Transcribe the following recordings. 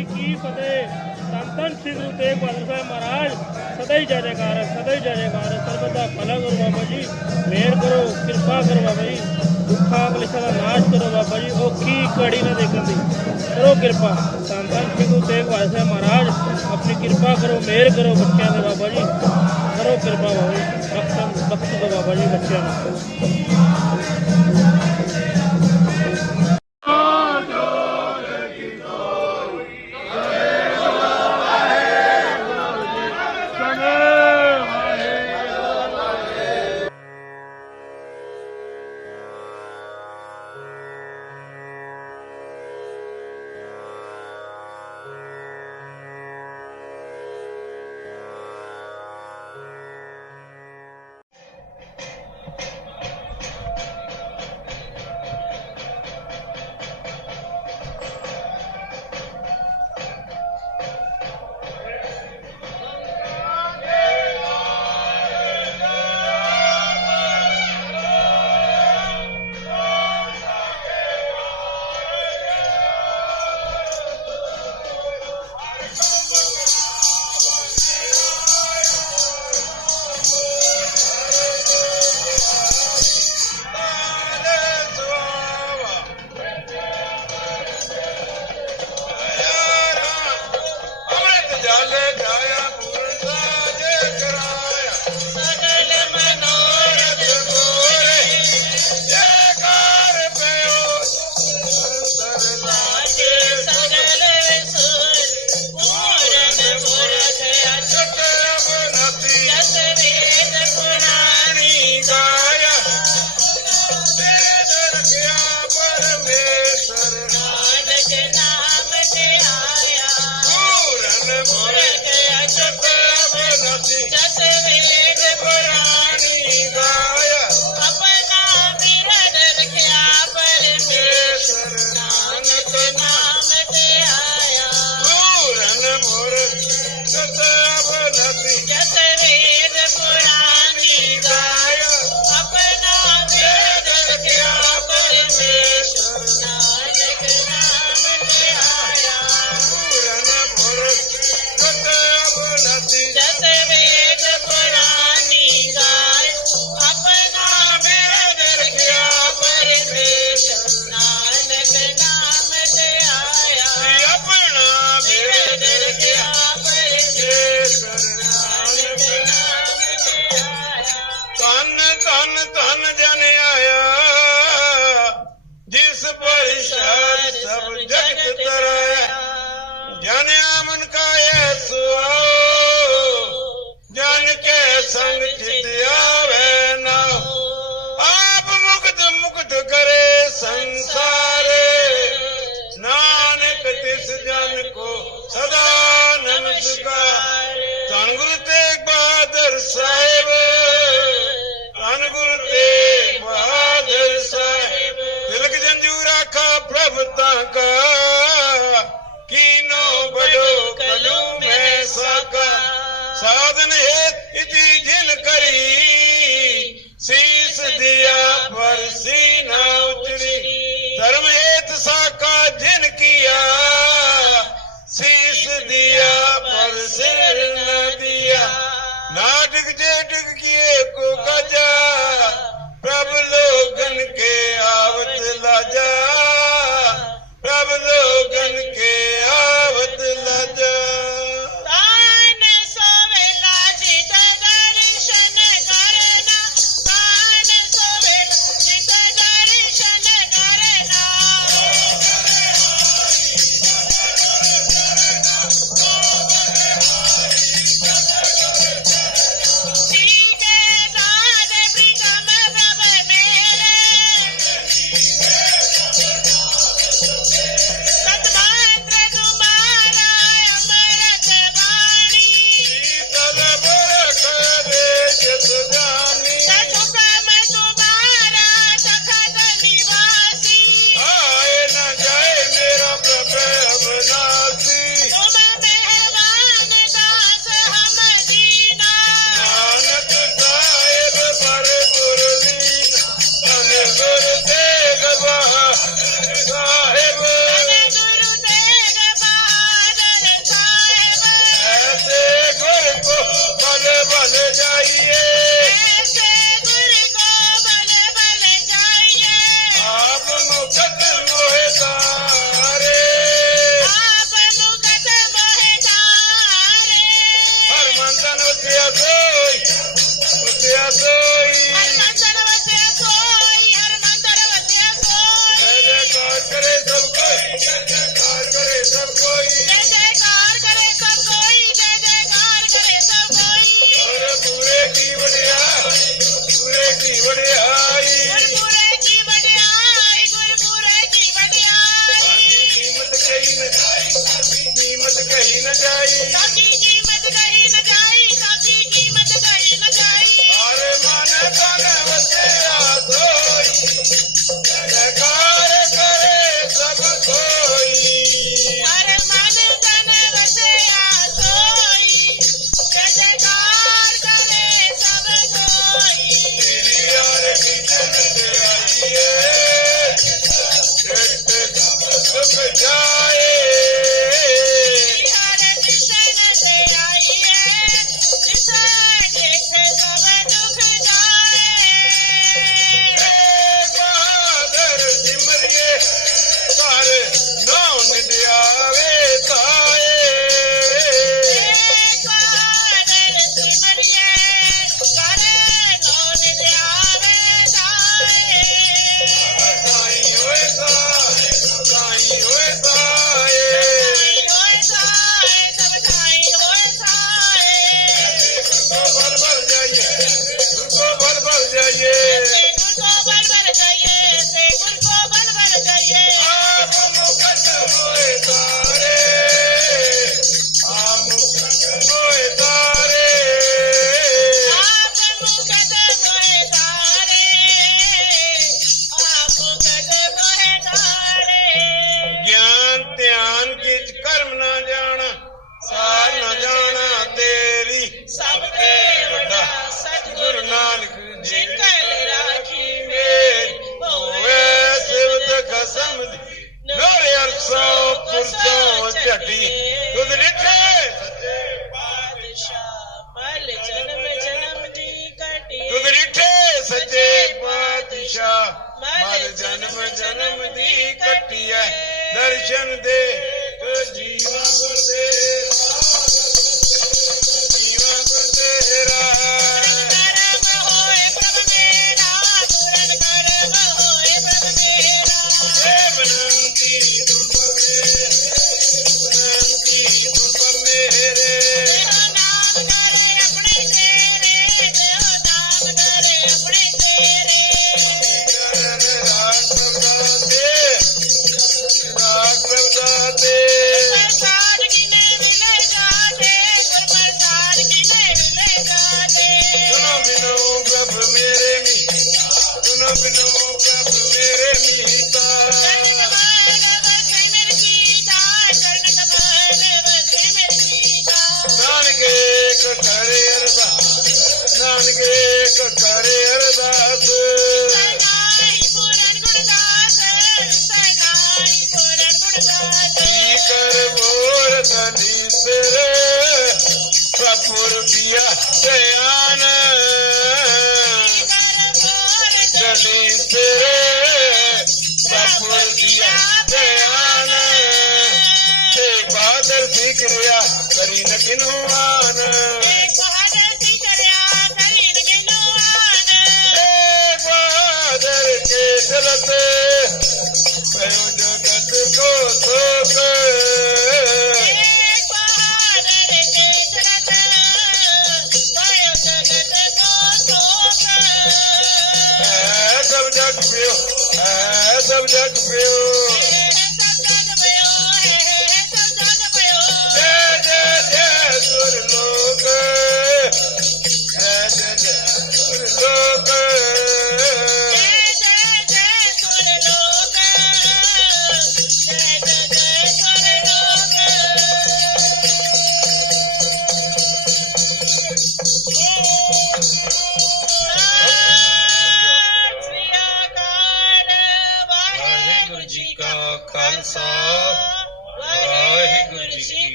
ਜੀ ਕੀ ਫਤਿਹ? ਸੰਤਨ ਧੰਨ ਸ੍ਰੀ ਗੁਰੂ ਤੇਗ ਬਹਾਦਰ ਸਾਹਿਬ ਮਹਾਰਾਜ, ਸਦਾ ਹੀ ਜੈ ਜੈਕਾਰ ਸਦਾ ਹੀ ਜੈ ਜੈਕਾਰ ਸਰਬਤ ਦਾ ਭਲਾ ਕਰੋ ਬਾਬਾ ਜੀ, ਮਿਹਰ ਕਰੋ, ਕਿਰਪਾ ਕਰੋ ਬਾਬਾ ਜੀ, ਦੁੱਖਾਂ ਕਲੇਸ਼ਾਂ ਦਾ ਨਾਸ਼ ਕਰੋ ਬਾਬਾ ਜੀ, ਉਹ ਕੀ ਕੜੀ ਨਾ ਦੇਖਣ ਦੀ। ਕਰੋ ਕਿਰਪਾ। ਸੰਤਨ ਧੰਨ ਸ੍ਰੀ ਗੁਰੂ ਤੇਗ ਬਹਾਦਰ ਸਾਹਿਬ ਮਹਾਰਾਜ, ਆਪਣੀ ਕਿਰਪਾ ਕਰੋ, ਮਿਹਰ ਕਰੋ ਬੱਚਿਆਂ ਦੇ ਬਾਬਾ ਜੀ। ਕਰੋ ਕਿਰਪਾ ਬਾਬਾ ਜੀ ਬਖਸ਼ਣ ਬਖਸ਼ ਦਿਓ ਬਾਬਾ ਜੀ ਬੱਚਿਆਂ ਨੂੰ।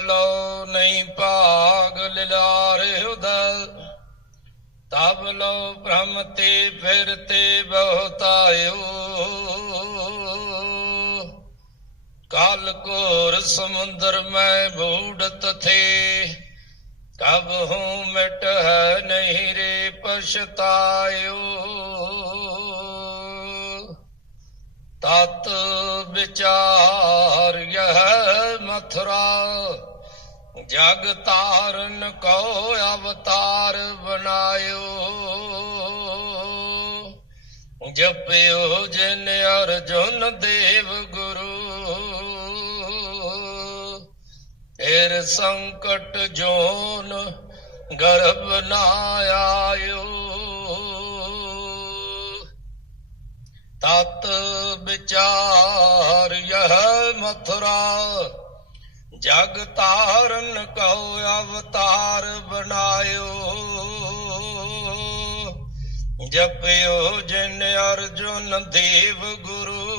ਲੋ ਨਹੀਂ ਭਾਗ ਲਿਲਾਰੇ ਉਦਰ ਤਬ ਲੋ ਬ੍ਰਹਮ ਤੇ ਫਿਰ ਤੇ ਬਹੁਤਾਇਓ। ਕਾਲ ਕੋਰ ਸਮੁੰਦਰ ਮੈਂ ਬੂੜਤ ਥੇ, ਕਬ ਹੂੰ ਮਿਟ ਹੈ ਨਹੀਂ ਰੇ ਪਛਤਾਇਓ। ਤਤ ਵਿਚਾਰ ਯਹ ਮਥੁਰਾ ਜਗ ਤਾਰਨ ਕੋ ਅਵਤਾਰ ਬਣਾਇਓ। ਜਪਿਓ ਜਿਨ ਅਰਜੁਨ ਦੇਵ ਗੁਰੂ। ਤੇਰ ਸੰਕਟ ਜੋਨ ਗਰਭ ਨਾ ਆਇਓ। ਤਤ ਵਿਚਾਰ ਯਹ ਮਥੁਰਾ ਜਗ ਤਾਰਨ ਕਉ ਅਵਤਾਰ ਬਣਾਇਓ। ਜਪਿਓ ਜਿਨ ਅਰਜੁਨ ਦੇਵ ਗੁਰੂ।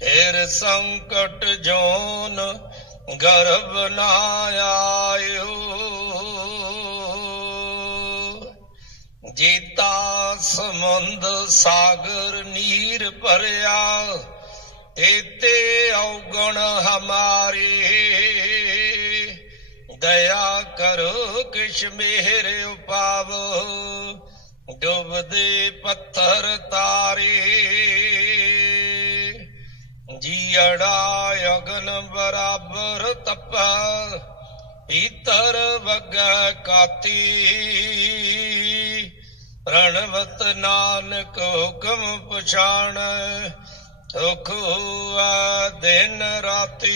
ਫਿਰ ਸੰਕਟ ਜੋਨ ਗਰਭ ਨਾ ਆਇਓ। ਜੀਤਾ ਸਮੁੰਦ ਸਾਗਰ ਨੀਰ ਭਰਿਆ। ਤੇਤੇ ਔਗਣ ਹਮਾਰੇ। ਦਇਆ ਕਰੋ ਕਿਛ ਮੇਰ ਉਪਾਵੋ, ਡੁੱਬਦੇ ਪੱਥਰ ਤਾਰੇ। ਜੀੜਾ ਅਗਨ ਬਰਾਬਰ ਤਪੈ, ਪੀਤਰ ਵਗ ਕਾਤੀ। ਪ੍ਰਣਵਤ ਨਾਨਕ ਹੁਕਮ ਪਛਾਣ ਸੁਖ ਦਿਨ ਰਾਤੀ।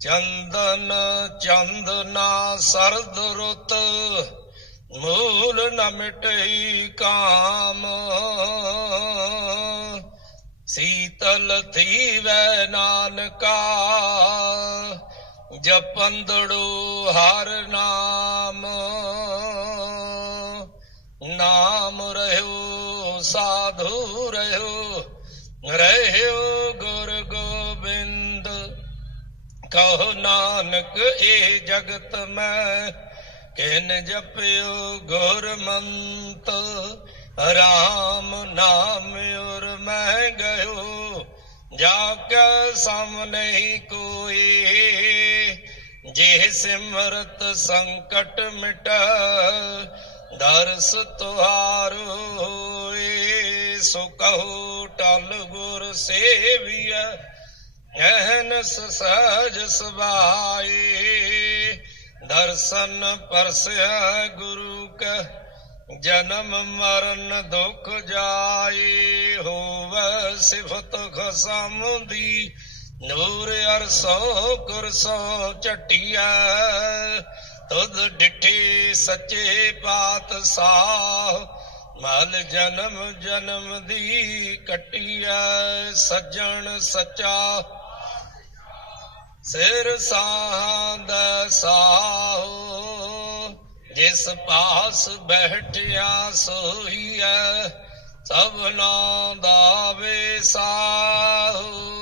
ਚੰਦਨ ਚੰਦ ਨਾ ਸਰਦ ਰੁੱਤ, ਮੂਲ ਨ ਮਿਟਈ ਕਾਮ। ਸੀਤਲ ਥੀਵੈ ਨਾਨਕਾ, ਜਪੰਦੜੂ ਹਰ ਨਾਮ। ਨਾਮ ਸਾਧੂ ਰਹਿਓ ਰਹਿਓ ਗੁਰ ਗੋਬਿੰਦ। ਕਹੋ ਨਾਨਕ ਇਹ ਜਗਤ ਮੈਂ, ਕਿਨ ਜਪਿਓ ਗੁਰ ਮੰਤ ਰਾਮ ਨਾਮ ਉਰ ਮੈਂ ਗਇਓ, ਜਾ ਕੇ ਸਮ ਨਹੀਂ ਕੋਈ। ਜੇ ਸਿਮਰਤ ਸੰਕਟ ਮਿਟ, ਦਰਸ ਤੁਹਾਰੋ ਹੋਏ। ਸੋ ਕਹੋ ਟਲ ਗੁਰ ਸੇਵੀਐ ਐਨਸ ਸਹਜ ਸੁਭਾਏ। ਦਰਸ਼ਨ ਪਰਸਿਆ ਗੁਰੂ ਕਾ, ਜਨਮ ਮਰਨ ਦੁਖ ਜਾਏ। ਹੋਵੈ ਸਿਫਤ ਖਸਮ ਦੀ ਨੂਰ ਅਰਸੋ ਕੁਰਸੋ ਚਟਿਆ ਤੁਧ ਡਿਠੇ ਸੱਚੇ ਪਾਤਸ਼ਾਹ ਮਲ ਜਨਮ ਜਨਮ ਦੀ ਕਟਿਆ, ਸੱਜਣ ਸੱਚਾ। ਸਿਰ ਸਾਹੰਦ ਸਾਹੋ, ਜਿਸ ਪਾਸ ਬੈਠਿਆ ਸੋਈਐ ਸਭਨਾ ਦਾ ਵੇ ਵਿਸਾਹੋ।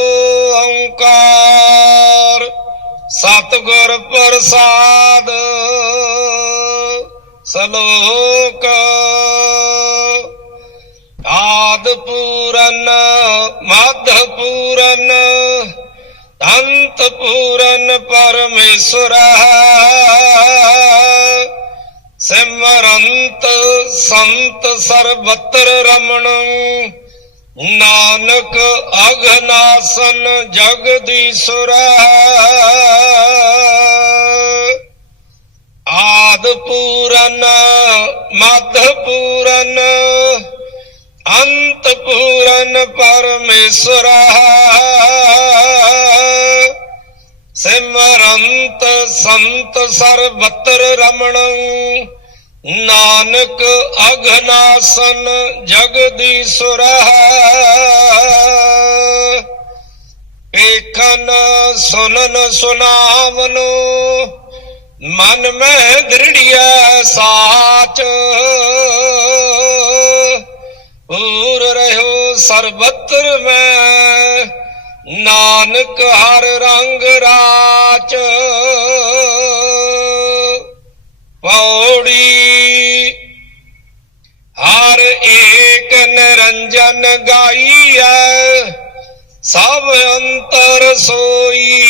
ਸਤਿਗੁਰ ਪ੍ਰਸਾਦ ਸਲੋਕ ਆਦ ਪੂਰਨ ਮਧ ਪੂਰਨ ਅੰਤ ਪੂਰਨ ਪਰਮੇਸ਼ਰ ਸਿਮਰੰਤ ਸੰਤ ਸਰਬਤਰ ਰਮਣ ਨਾਨਕ ਅਗਨਾਸਨ ਜਗਦੀਸ਼ਰਾ ਆਦ ਪੂਰਨ ਮਧ ਪੂਰਨ ਅੰਤ ਪੂਰਨ ਪਰਮੇਸ਼ਰ। ਸਿਮਰੰਤ ਸੰਤ ਸਰਬਤਰ ਰਮਣ। ਨਾਨਕ ਅਗਨਾਸਨ ਜਗਦੀਸ਼ੁਰ ਏਖਨ ਸੁਨਨ ਸੁਨਾਵਨੋ, ਮਨ ਮੈਂ ਦ੍ਰਿੜਿਆ ਸਾਚ। ਪੂਰ ਰਹਿਓ ਸਰਬਤਰ ਮੈਂ, ਨਾਨਕ ਹਰ ਰੰਗ ਰਾਚ। ਪੌੜ ਹਰ ਏਕ ਨਿਰੰਜਨ ਗਾਈਐ, ਸਭ ਅੰਤਰ ਸੋਈ।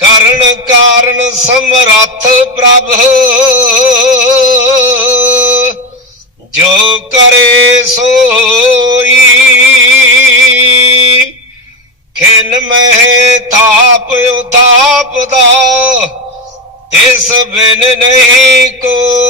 ਕਰਨ ਕਾਰਨ ਸਮਰੱਥ ਪ੍ਰਭ। ਜੋ ਕਰੇ ਸੋਈ। ਖਿਨ ਮਹਿ ਥਾਪ ਉਤਾਪ ਦਾ ਇਸ ਬਿਨ ਨਹੀਂ ਕੋ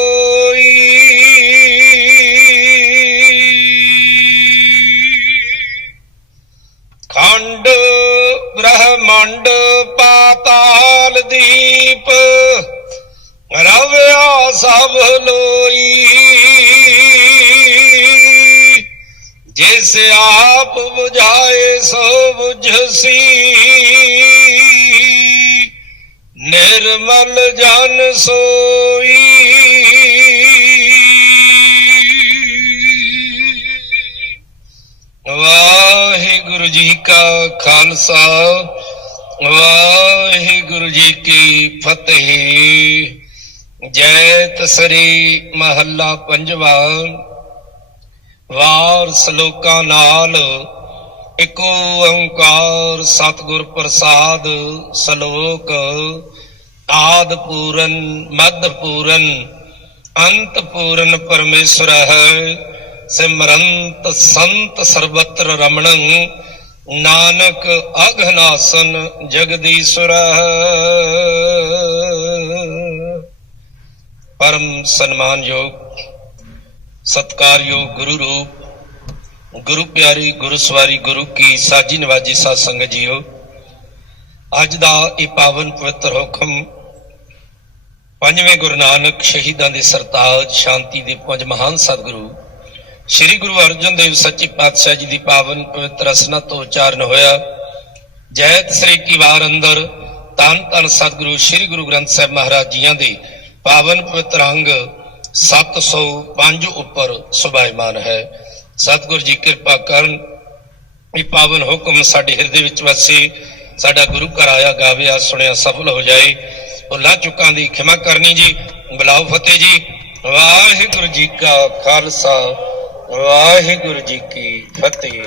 ਵਾਹਿਗੁਰੂ ਜੀ ਕਾ ਖਾਲਸਾ, ਵਾਹਿਗੁਰੂ ਜੀ ਕੀ ਫਤਿਹ। ਜੈ ਤਸਰੀ ਮਹੱਲਾ ਪੰਜਵਾ, ਵਾਰ ਸ਼ਲੋਕਾਂ ਨਾਲ ਇਕ ਓੰਕਾਰ ਸਤਿਗੁਰ ਪ੍ਰਸਾਦ ਸ਼ਲੋਕ ਆਦ ਪੂਰਨ ਮਦ ਪੂਰਨ ਅੰਤ ਪੂਰਨ ਪਰਮੇਸ਼ਰ ਹੈ। ਸਿਮਰੰਤ ਸੰਤ ਸਰਬਤਰ ਰਮਣੰ ਨਾਨਕ ਅਘਨਾਸਨ ਜਗਦੀਸ਼ਵਰ। ਪਰਮ ਸਨਮਾਨਯੋਗ ਸਤਕਾਰਯੋਗ ਗੁਰੂ ਰੂਪ, ਗੁਰੂ ਪਿਆਰੀ, ਗੁਰੂ ਸਵਾਰੀ, ਗੁਰੂ ਕੀ ਸਾਜੀ ਨਿਵਾਜੀ ਸਾਧ ਸੰਗਤ ਜੀਓ, ਅੱਜ ਦਾ ਇਹ ਪਾਵਨ ਪਵਿੱਤਰ ਹੁਕਮ ਪੰਜਵੇਂ ਗੁਰੂ ਨਾਨਕ ਸ਼ਹੀਦਾਂ ਦੇ ਸਰਤਾਜ, ਸ਼ਾਂਤੀ ਦੇ ਪੰਜ ਮਹਾਨ ਸਤਿਗੁਰੂ ਸ੍ਰੀ ਗੁਰੂ ਅਰਜਨ ਦੇਵ ਸੱਚੇ ਪਾਤਸ਼ਾਹ ਜੀ ਦੀ ਪਾਵਨ ਪਵਿੱਤਰ ਅਸਨਾ ਤੋਂ ਉਚਾਰਨ ਹੋਇਆ। ਜੈਤ ਸ੍ਰੀ ਕੀ ਵਾਰ ਅੰਦਰ ਤਨ ਤਨ ਸਤਿਗੁਰੂ ਸ੍ਰੀ ਗੁਰੂ ਗ੍ਰੰਥ ਸਾਹਿਬ ਮਹਾਰਾਜ ਜੀਆਂ ਦੇ ਪਾਵਨ ਪਵਿੱਤਰ ਅੰਗ 705 ਉੱਪਰ ਸੁਭਾਇਮਾਨ ਹੈ। ਸਤਿਗੁਰ ਜੀ ਕਿਰਪਾ ਕਰਨ ਇਹ ਪਾਵਨ ਹੁਕਮ ਸਾਡੇ ਹਿਰਦੇ ਵਿੱਚ ਵਸੇ, ਸਾਡਾ ਗੁਰੂ ਘਰ ਆਇਆ, ਗਾਵਿਆ, ਸੁਣਿਆ, ਸਫਲ ਹੋ ਜਾਏ। ਭੁੱਲਾਂ ਚੁੱਕਾਂ ਦੀ ਖਿਮਾ ਕਰਨੀ ਜੀ। ਬੁਲਾਓ ਫਤਿਹ ਜੀ। ਵਾਹਿਗੁਰੂ ਜੀ ਕਾ ਖਾਲਸਾ। ਵਾਹਿਗੁਰੂ ਜੀ ਕੀ ਫਤਿਹ।